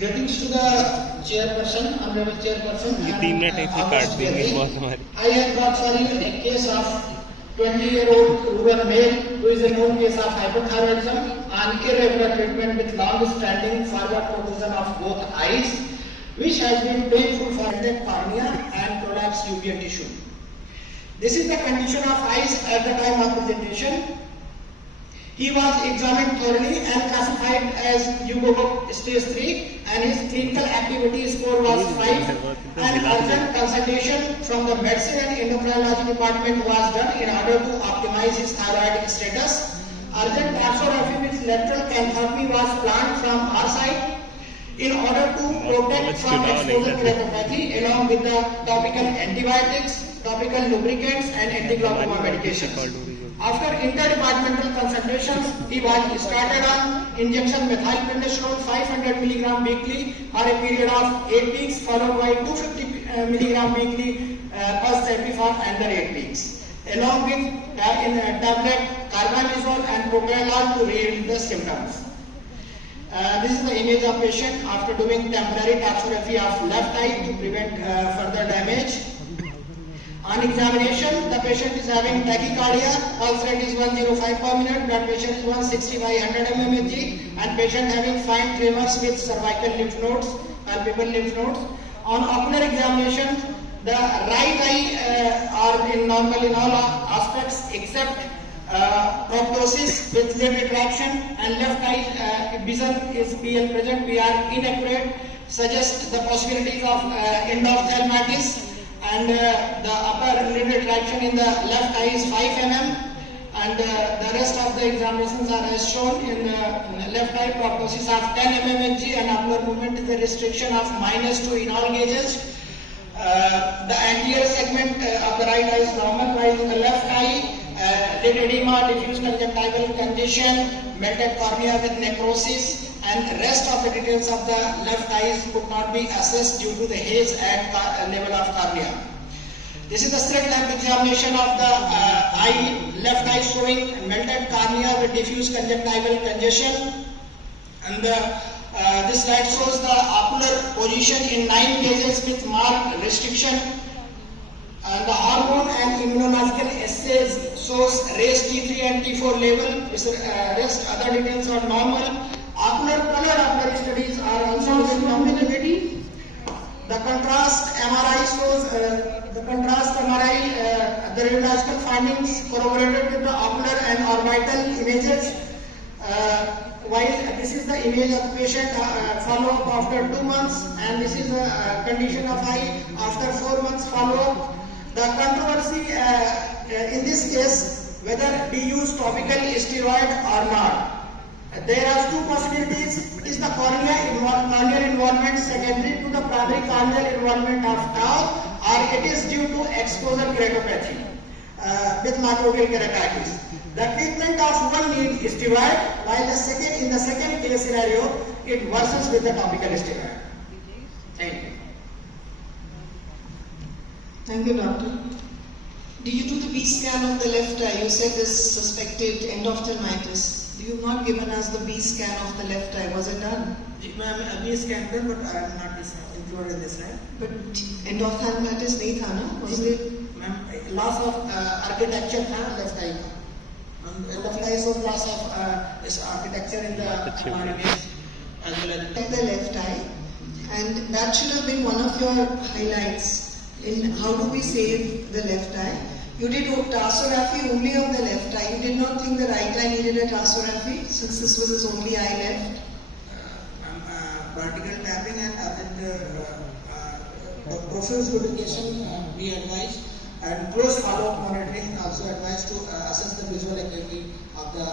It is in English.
Getting to the chairperson, honorable chairperson, I have brought for you a case of 20-year-old rural male who is a known case of hypothyroidism and irregular treatment with long-standing forward protrusion of both eyes, which has been painful for the cornea and prolapsed uveal tissue. This is the condition of eyes at the time of presentation. He was examined thoroughly and classified as Hugo stage 3, and his clinical activity score was 5. An urgent consultation from the medicine and endocrinology department was done in order to optimize his thyroid status. Urgent tarsography with lateral cantharotomy was planned from our side in order to protect from exposure keratopathy along with the topical antibiotics, topical lubricants and anti-glaucoma medications. After interdepartmental consultations, he was started on injection methylprednisolone 500 mg weekly for a period of 8 weeks, followed by 250 mg weekly pulse therapy for another 8 weeks, along with tablet carbimazole and propranolol to relieve the symptoms. This is the image of patient after doing temporary tarsography of left eye to prevent further damage. On examination, the patient is having tachycardia, pulse rate is 105 per minute, blood pressure is 160 by 100 mmHg, and patient having fine tremors with cervical lymph nodes, palpable lymph nodes. On ocular examination, the right eye are in normal in all aspects except proptosis with lid retraction, and left eye vision is PL present, PR inaccurate, suggests the possibility of endophthalmitis. And the upper lid retraction in the left eye is 5 mm, and the rest of the examinations are as shown. In the left eye, proptosis of 10 mmHg and upward movement is a restriction of -2 in all gauges. The anterior segment of the right eye is normal, while in the left eye, lid edema, diffuse conjunctival congestion, melted cornea with necrosis, and rest of the details of the left eyes could not be assessed due to the haze at level of cornea. This is the slit lamp examination of the eye, left eye showing melted cornea with diffuse conjunctival congestion, and this slide shows the ocular position in 9 gauges with marked restriction. And the hormone and immunological assays shows raised T3 and T4 level. Rest other details are normal. Ocular color ocular studies are also normal. The contrast MRI shows the radiological findings corroborated with the ocular and orbital images. While this is the image of patient follow-up after 2 months, and this is the condition of eye after 4 months follow-up. The controversy in this case, whether we use topical steroid or not. There are 2 possibilities. It is the corneal involvement secondary to the primary corneal involvement of tau, or it is due to exposure keratopathy with microbial keratitis. The treatment of one needs steroid, while in the second case scenario, it worsens with the topical steroid. Thank you. Thank you, doctor. Did you do the B scan of the left eye? You said this suspected endophthalmitis. You have not given us the B scan of the left eye. Was it done? Ma'am, B scan done, but I am not included in this slide. But endophthalmitis नहीं था ना? Was it? Ma'am, loss of architecture था left eye. Left eye shows loss of architecture in the image as well as the left eye, and that should have been one of your highlights in how do we save the left eye. You did tarsography only of the left eye. You did not think the right eye needed a tarsography since this was his only eye left? Vertical tapping and profuse lubrication we advise, and close follow-up monitoring also advised to assess the visual acuity of the